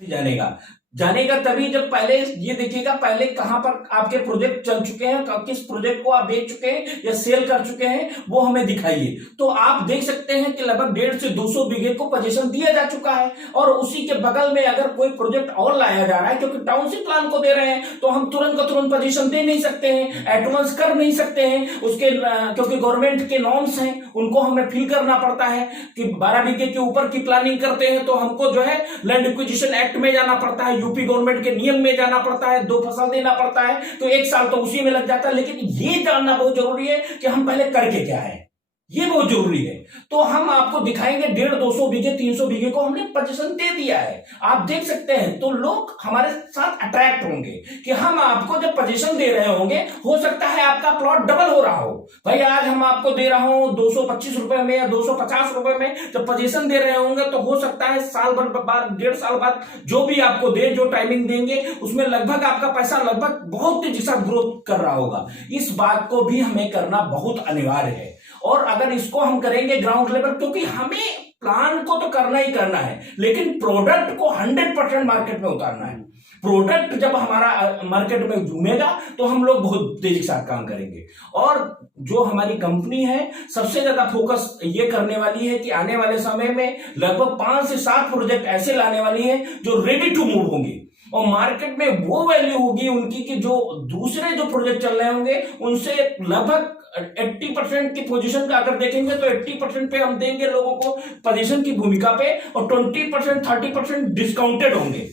जानेगा जानेगा तभी जब पहले ये देखिएगा पहले कहां पर आपके प्रोजेक्ट चल चुके हैं, किस प्रोजेक्ट को आप बेच चुके हैं या सेल कर चुके हैं वो हमें दिखाइए। तो आप देख सकते हैं कि लगभग 150 से 200 बीघे को पोजीशन दिया जा चुका है और उसी के बगल में अगर कोई प्रोजेक्ट और लाया जा रहा है, क्योंकि टाउनशिप प्लान को दे रहे हैं तो हम तुरंत का तुरंत पोजीशन दे नहीं सकते हैं, एडवांस कर नहीं सकते हैं उसके, क्योंकि गवर्नमेंट के नॉर्म्स हैं उनको हमें फिल करना पड़ता है कि 12 बीघे के ऊपर की प्लानिंग करते हैं तो हमको जो है लैंड एक्विजिशन एक्ट में जाना पड़ता है, यूपी गवर्नमेंट के नियम में जाना पड़ता है, 2 फसल देना पड़ता है, तो 1 साल तो उसी में लग जाता है। लेकिन ये जानना बहुत जरूरी है कि हम पहले करके क्या है, ये बहुत जरूरी है। तो हम आपको दिखाएंगे 150, 200 बीघे, 300 बीघे को हमने पोजीशन दे दिया है, आप देख सकते हैं। तो लोग हमारे साथ अट्रैक्ट होंगे कि हम आपको जब पोजीशन दे रहे होंगे, हो सकता है आपका प्लॉट डबल हो रहा हो। भाई आज हम आपको दे रहा हूं 225 रुपए में या 250 रुपए में, जब पोजीशन दे रहे होंगे तो हो सकता है साल भर बाद, 1.5 साल बाद जो भी आपको दे, जो टाइमिंग देंगे उसमें लगभग आपका पैसा लगभग बहुत तेजी से ग्रोथ कर रहा होगा। इस बात को भी हमें करना बहुत अनिवार्य है और अगर इसको हम करेंगे ग्राउंड लेवल, क्योंकि हमें प्लान को तो करना ही करना है लेकिन प्रोडक्ट को 100% मार्केट में उतारना है। प्रोडक्ट जब हमारा मार्केट में झूमेगा तो हम लोग बहुत तेजी के साथ काम करेंगे। और जो हमारी कंपनी है सबसे ज्यादा फोकस ये करने वाली है कि आने वाले समय में लगभग 5 से 7 प्रोजेक्ट ऐसे लाने वाली है जो रेडी टू मूव होंगे और मार्केट में वो वैल्यू होगी उनकी कि जो दूसरे जो प्रोजेक्ट चल रहे होंगे उनसे लगभग 80% की पोजीशन का अगर देखेंगे तो 80% पे हम देंगे लोगों को पोजीशन की भूमिका पे और 20% 30% डिस्काउंटेड होंगे।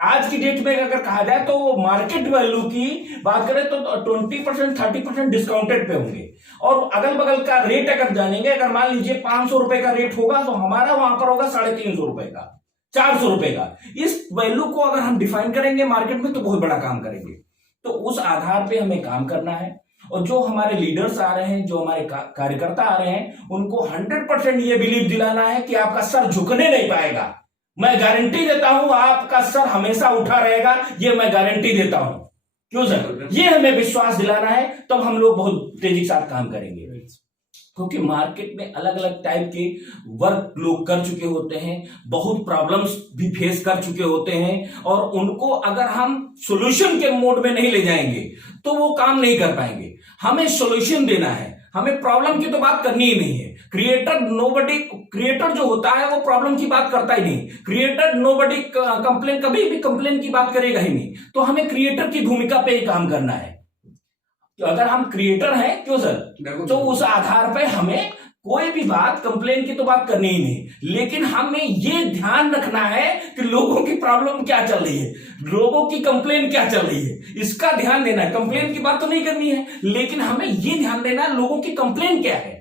आज की डेट में अगर कहा जाए तो मार्केट वैल्यू की बात करें तो 20% 30% डिस्काउंटेड पे होंगे। और अगल बगल का रेट अगर जानेंगे, अगर मान लीजिए 500 रुपए का रेट होगा तो हमारा वहां पर होगा 350 रुपए का, 400 रुपए का। इस वैल्यू को अगर हम डिफाइन करेंगे मार्केट में तो बहुत बड़ा काम करेंगे। तो उस आधार पे हमें काम करना है और जो हमारे लीडर्स आ रहे हैं, जो हमारे कार्यकर्ता आ रहे हैं, उनको 100% ये बिलीव दिलाना है कि आपका सर झुकने नहीं पाएगा। मैं गारंटी देता हूं आपका सर हमेशा उठा रहेगा, ये मैं गारंटी देता हूं। क्यों सर? ये हमें विश्वास दिलाना है, तब हम लोग बहुत तेजी के साथ काम करेंगे। क्योंकि मार्केट में अलग अलग टाइप के वर्क लोग कर चुके होते हैं, बहुत प्रॉब्लम्स भी फेस कर चुके होते हैं और उनको अगर हम सॉल्यूशन के मोड में नहीं ले जाएंगे तो वो काम नहीं कर पाएंगे। हमें सॉल्यूशन देना है, हमें प्रॉब्लम की तो बात करनी ही नहीं है। क्रिएटर जो होता है वो प्रॉब्लम की बात करता ही नहीं। क्रिएटर नोबडी कंप्लेन, कभी भी कंप्लेन की बात करेगा ही नहीं। तो हमें क्रिएटर की भूमिका पे ही काम करना है। तो अगर हम क्रिएटर हैं, क्यों सर, तो उस आधार पे हमें कोई भी बात, कंप्लेन की तो बात करनी ही नहीं, लेकिन हमें ये ध्यान रखना है कि लोगों की प्रॉब्लम क्या चल रही है, लोगों की कंप्लेन क्या चल रही है, इसका ध्यान देना है। कंप्लेन की बात तो नहीं करनी है, लेकिन हमें ये ध्यान देना है लोगों की कंप्लेन क्या है।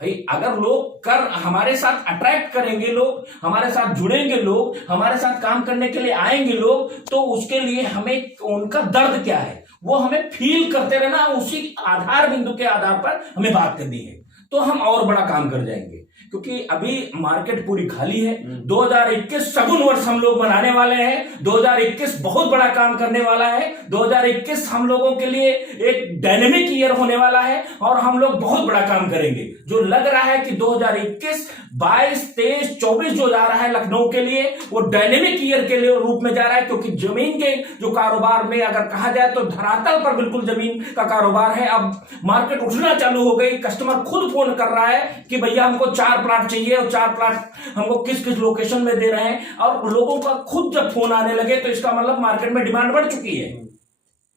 भाई अगर लोग हमारे साथ अट्रैक्ट करेंगे, लोग हमारे साथ जुड़ेंगे, लोग हमारे साथ काम करने के लिए आएंगे लोग, तो उसके लिए हमें उनका दर्द क्या है वो हमें फील करते रहना, उसी आधार बिंदु के आधार पर हमें बात करनी है, तो हम और बड़ा काम कर जाएंगे। क्योंकि अभी मार्केट पूरी खाली है। 2021 सगुन वर्ष हम लोग बनाने वाले हैं। 2021 बहुत बड़ा काम करने वाला है। 2021 हम लोगों के लिए एक डायनेमिक ईयर होने वाला है और हम लोग बहुत बड़ा काम करेंगे। जो लग रहा है कि 2021, 22, 23, 24 जो जा रहा है लखनऊ के लिए, वो डायनेमिक ईयर के लिए रूप में जा रहा है। क्योंकि जमीन के जो कारोबार में अगर कहा जाए तो धरातल पर बिल्कुल जमीन का कारोबार है। अब मार्केट उठना चालू हो गई, कस्टमर खुद फोन कर रहा है कि भैया हमको 4 प्लाट चाहिए और 4 प्लाट हमको किस किस लोकेशन में दे रहे हैं। और लोगों का खुद जब फोन आने लगे तो इसका मतलब मार्केट में डिमांड बढ़ चुकी है,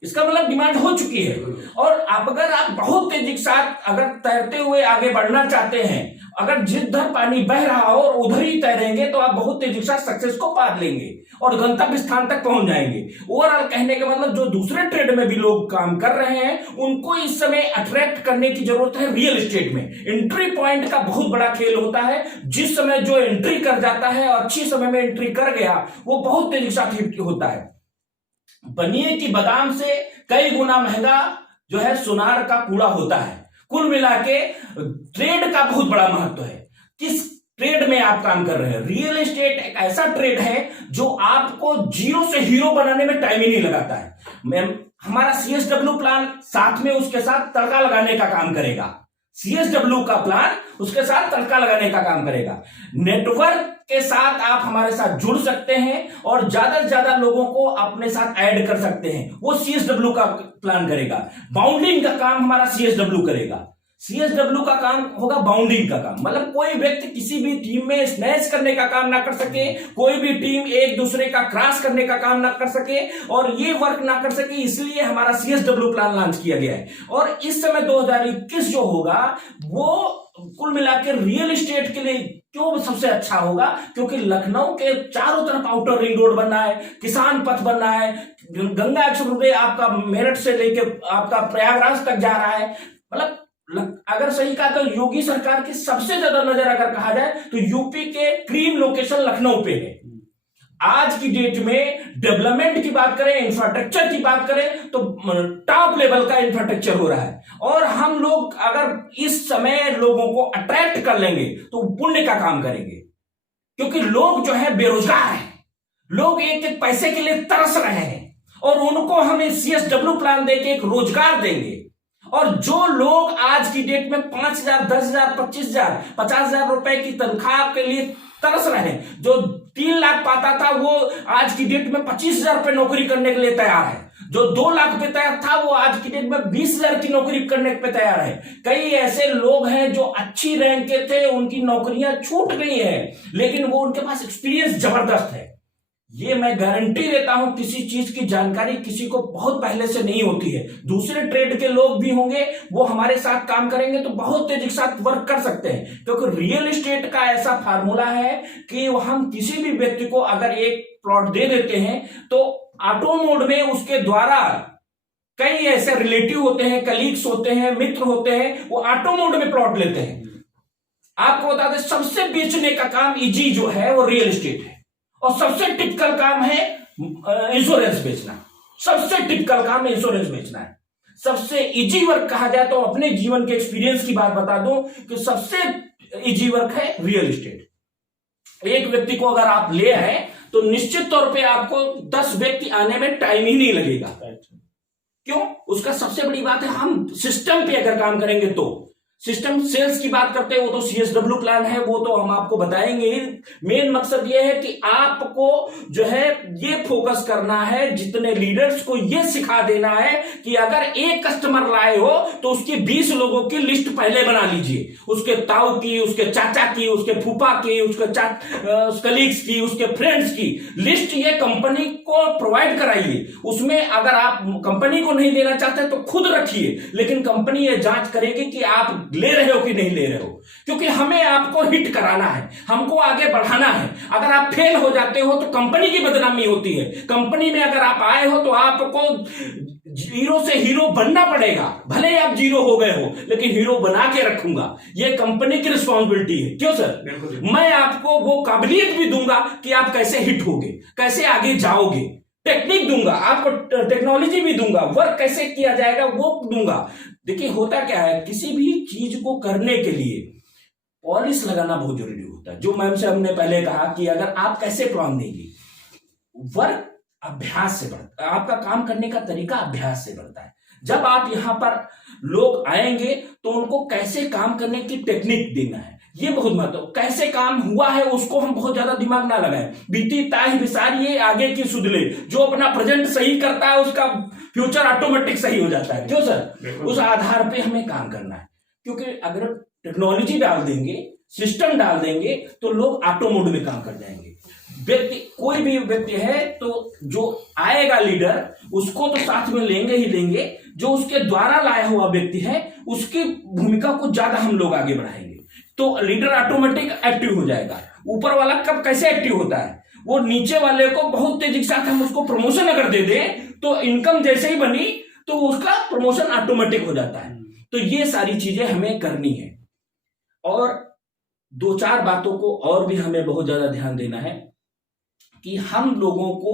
इसका मतलब डिमांड हो चुकी है। और अब अगर आप बहुत तेजी के साथ अगर तैरते हुए आगे बढ़ना चाहते हैं, अगर जिधर पानी बह रहा हो और उधर ही तैरेंगे तो आप बहुत तेजी के साथ सक्सेस को पा लेंगे और गंतव्य स्थान तक पहुंच जाएंगे। ओवरऑल कहने का मतलब जो दूसरे ट्रेड में भी लोग काम कर रहे हैं उनको इस समय अट्रैक्ट करने की जरूरत है। रियल एस्टेट में एंट्री पॉइंट का बहुत बड़ा खेल होता है। जिस समय जो एंट्री कर जाता है और अच्छी समय में एंट्री कर गया वो बहुत तेजी के साथ हिट होता है। बनिए की बादाम से कई गुना महंगा जो है सोनार का कूड़ा होता है। कुल मिला के ट्रेड का बहुत बड़ा महत्व है। किस ट्रेड में आप काम कर रहे हैं? रियल एस्टेट एक ऐसा ट्रेड है जो आपको जीरो से हीरो बनाने में टाइम ही नहीं लगाता है। हमारा CSW प्लान साथ में उसके साथ तड़का लगाने का काम करेगा। CSW का प्लान उसके साथ तड़का लगाने का काम करेगा। नेटवर्क के साथ आप हमारे साथ जुड़ सकते हैं और ज्यादा से ज्यादा लोगों को अपने साथ ऐड कर सकते हैं, वो CSW का प्लान करेगा। बाउंडिंग का काम हमारा CSW करेगा। CSW का काम होगा बाउंडिंग का काम, मतलब कोई व्यक्ति किसी भी टीम में स्नैच करने का काम ना कर सके, कोई भी टीम एक दूसरे का क्रॉस करने का काम ना कर सके और ये वर्क ना कर सके, इसलिए हमारा CSW प्लान लॉन्च किया गया है। और इस समय 2021 जो होगा वो कुल मिलाकर रियल एस्टेट के लिए क्यों सबसे अच्छा होगा, क्योंकि लखनऊ के चारों तरफ आउटर रिंग रोड बनना है, किसान पथ बनना है, गंगा एक्सप्रेसवे आपका मेरठ से लेके आपका प्रयागराज तक जा रहा है। मतलब अगर सही कहा तो योगी सरकार की सबसे ज्यादा नजर अगर कहा जाए तो यूपी के क्रीम लोकेशन लखनऊ पे है। आज की डेट में डेवलपमेंट की बात करें, इंफ्रास्ट्रक्चर की बात करें तो टॉप लेवल का इंफ्रास्ट्रक्चर हो रहा है। और हम लोग अगर इस समय लोगों को अट्रैक्ट कर लेंगे तो पुण्य का काम करेंगे, क्योंकि लोग जो है बेरोजगार हैं, लोग एक एक पैसे के लिए तरस रहे हैं और उनको हम CSW प्लान देके एक रोजगार देंगे। और जो लोग आज की डेट में 5,000, 10,000, 25,000, 50,000 रुपए की तनख्वाह के लिए तरस रहे हैं, जो 3 लाख पाता था वो आज की डेट में 25,000 रुपए नौकरी करने के लिए तैयार है, जो 2 लाख पे तैयार था वो आज की डेट में 20,000 की नौकरी करने पे तैयार है। कई ऐसे लोग हैं जो अच्छी रैंक के थे, उनकी नौकरियां छूट गई हैं, लेकिन वो उनके पास एक्सपीरियंस जबरदस्त है। ये मैं गारंटी देता हूं, किसी चीज की जानकारी किसी को बहुत पहले से नहीं होती है। दूसरे ट्रेड के लोग भी होंगे, वो हमारे साथ काम करेंगे तो बहुत तेजी के साथ वर्क कर सकते हैं, क्योंकि रियल एस्टेट का ऐसा फार्मूला है कि हम किसी भी व्यक्ति को अगर एक प्लॉट दे देते हैं तो ऑटो मोड में उसके द्वारा कई ऐसे रिलेटिव होते हैं, कलीग्स होते हैं, मित्र होते हैं, वो ऑटो मोड में प्लॉट लेते हैं। आपको बता दें सबसे बेचने का काम इजी जो है वो रियल एस्टेट है और सबसे टिपिकल काम है इंश्योरेंस बेचना। सबसे टिपिकल काम इंश्योरेंस बेचना है। सबसे इजी वर्क कहा जाए तो अपने जीवन के एक्सपीरियंस की बात बता दूं कि सबसे इजी वर्क है रियल एस्टेट। एक व्यक्ति को अगर आप ले आए तो निश्चित तौर पे आपको 10 व्यक्ति आने में टाइम ही नहीं लगेगा। क्यों? उसका सबसे बड़ी बात है हम सिस्टम पे अगर काम करेंगे तो। सिस्टम सेल्स की बात करते हैं वो तो CSW प्लान है, वो तो हम आपको बताएंगे। मेन मकसद ये है कि आपको जो है ये फोकस करना है, जितने लीडर्स को ये सिखा देना है कि अगर एक कस्टमर लाए हो तो उसकी 20 लोगों की लिस्ट पहले बना लीजिए, उसके ताऊ की, उसके चाचा की, उसके फूफा की, उसके कलीग्स की, उसके फ्रेंड्स की लिस्ट ये कंपनी को प्रोवाइड कराइए। उसमें अगर आप कंपनी को नहीं देना चाहते तो खुद रखिए, लेकिन कंपनी ये जांच करेगी कि आप ले रहे हो कि नहीं ले रहे हो, क्योंकि हमें आपको हिट कराना है, हमको आगे बढ़ाना है। अगर आप फेल हो जाते हो तो कंपनी की बदनामी होती है। कंपनी में अगर आप आए हो तो आपको जीरो से हीरो बनना पड़ेगा। भले ही आप जीरो हो गए हो लेकिन हीरो बना के रखूंगा, ये कंपनी की रिस्पॉन्सिबिलिटी है। क्यों सर? मैं आपको वो काबिलियत भी दूंगा कि आप कैसे हिट होगे, कैसे आगे जाओगे, टेक्निक दूंगा आपको, टेक्नोलॉजी भी दूंगा, वर्क कैसे किया जाएगा वो दूंगा। देखिए होता क्या है, किसी भी चीज को करने के लिए पॉलिश लगाना बहुत जरूरी होता है। जो मैम से हमने पहले कहा कि अगर आप कैसे प्लान देंगे, वर्क अभ्यास से बढ़ता है, आपका काम करने का तरीका अभ्यास से बढ़ता है। जब आप यहां पर लोग आएंगे तो उनको कैसे काम करने की टेक्निक देना है, ये बहुत महत्व। कैसे काम हुआ है उसको हम बहुत ज्यादा दिमाग ना लगाएं। बीती ताही बिसारिए आगे की सुधले, जो अपना प्रेजेंट सही करता है उसका फ्यूचर ऑटोमेटिक सही हो जाता है। क्यों सर? उस आधार पे हमें काम करना है, क्योंकि अगर टेक्नोलॉजी डाल देंगे, सिस्टम डाल देंगे तो लोग ऑटो मोड में काम कर जाएंगे। व्यक्ति कोई भी व्यक्ति है तो जो आएगा लीडर उसको तो साथ में लेंगे ही लेंगे, जो उसके द्वारा लाया हुआ व्यक्ति है उसकी भूमिका को ज्यादा हम लोग आगे बढ़ाएंगे तो लीडर ऑटोमेटिक एक्टिव हो जाएगा। ऊपर वाला कब कैसे एक्टिव होता है, वो नीचे वाले को बहुत तेजी के साथ हम उसको प्रमोशन अगर दे दें तो इनकम जैसे ही बनी तो उसका प्रमोशन ऑटोमेटिक हो जाता है। तो ये सारी चीजें हमें करनी है और 2-4 बातों को और भी हमें बहुत ज्यादा ध्यान देना है कि हम लोगों को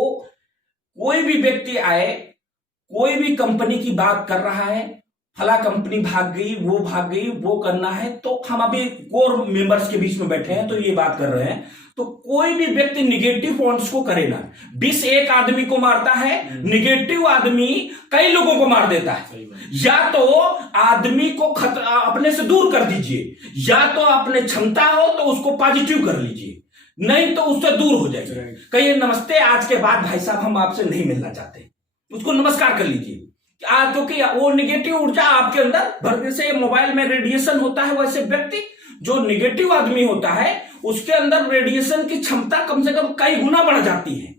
कोई भी व्यक्ति आए, कोई भी कंपनी की बात कर रहा है, फला कंपनी भाग गई, वो करना है, तो हम अभी कोर मेंबर्स के बीच में बैठे हैं तो ये बात कर रहे हैं। तो कोई भी व्यक्ति निगेटिव पॉइंट्स को करे ना। विष एक आदमी को मारता है, निगेटिव आदमी कई लोगों को मार देता है। या तो आदमी को अपने से दूर कर दीजिए, या तो अपने क्षमता हो तो उसको पॉजिटिव कर लीजिए, नहीं तो उससे दूर हो जाइए। कहिए नमस्ते, आज के बाद भाई साहब हम आपसे नहीं मिलना चाहते, उसको नमस्कार कर लीजिए। क्योंकि वो निगेटिव ऊर्जा आपके अंदर भरने से मोबाइल में रेडिएशन होता है, वैसे व्यक्ति जो निगेटिव आदमी होता है उसके अंदर रेडिएशन की क्षमता कम से कम कई गुना बढ़ जाती है।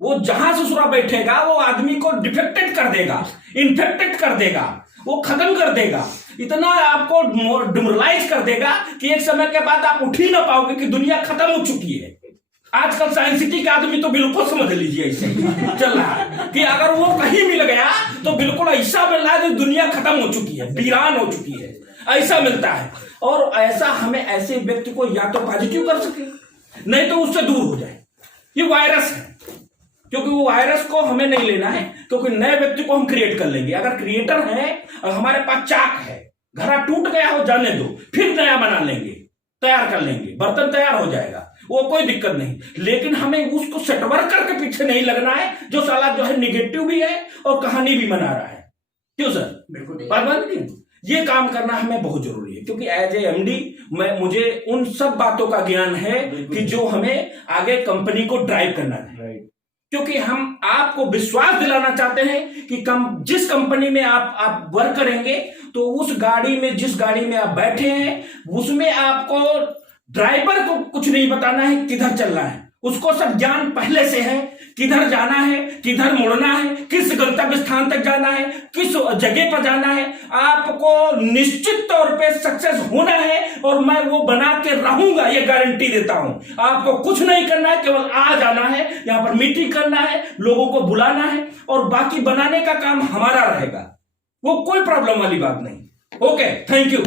वो जहां ससुरा बैठेगा वो आदमी को डिफेक्टेड कर देगा, इन्फेक्टेड कर देगा, वो खत्म कर देगा, इतना आपको डिमोरलाइज कर देगा कि एक समय के बाद आप उठ ही ना पाओगे कि दुनिया खत्म हो चुकी है। आजकल साइंस सिटी का आदमी तो बिल्कुल समझ लीजिए ऐसे चल रहा है कि अगर वो कहीं मिल गया तो बिल्कुल ऐसा मिल रहा है दुनिया खत्म हो चुकी है, वीरान हो चुकी है, ऐसा मिलता है। और ऐसा हमें ऐसे व्यक्ति को या तो पॉजिटिव कर सके, नहीं तो उससे दूर हो जाए। ये वायरस है, क्योंकि वो वायरस को हमें नहीं लेना है, क्योंकि नए व्यक्ति को हम क्रिएट कर लेंगे। अगर क्रिएटर है और हमारे पास चाक है, घड़ा टूट गया हो जाने दो, फिर नया बना लेंगे, तैयार कर लेंगे, बर्तन तैयार हो जाएगा, वो कोई दिक्कत नहीं। लेकिन हमें उसको सेटवर्कर के पीछे नहीं लगना है जो साला जो है निगेटिव भी है और कहानी भी बना रहा है। क्यों सर? बिल्कुल ये काम करना हमें बहुत जरूरी है, क्योंकि एज ए एमडी मुझे उन सब बातों का ज्ञान है कि जो हमें आगे कंपनी को ड्राइव करना है। क्योंकि हम आपको विश्वास दिलाना चाहते हैं कि जिस कंपनी में आप वर्क करेंगे तो उस गाड़ी में, जिस गाड़ी में आप बैठे हैं उसमें आपको ड्राइवर को कुछ नहीं बताना है किधर चलना है, उसको सब ज्ञान पहले से है, किधर जाना है, किधर मुड़ना है, किस गंतव्य स्थान तक जाना है, किस जगह पर जाना है। आपको निश्चित तौर पे सक्सेस होना है और मैं वो बना के रहूंगा, ये गारंटी देता हूं। आपको कुछ नहीं करना है, केवल आ जाना है, यहां पर मीटिंग करना है, लोगों को बुलाना है और बाकी बनाने का काम हमारा रहेगा। वो कोई प्रॉब्लम वाली बात नहीं। Okay, thank you.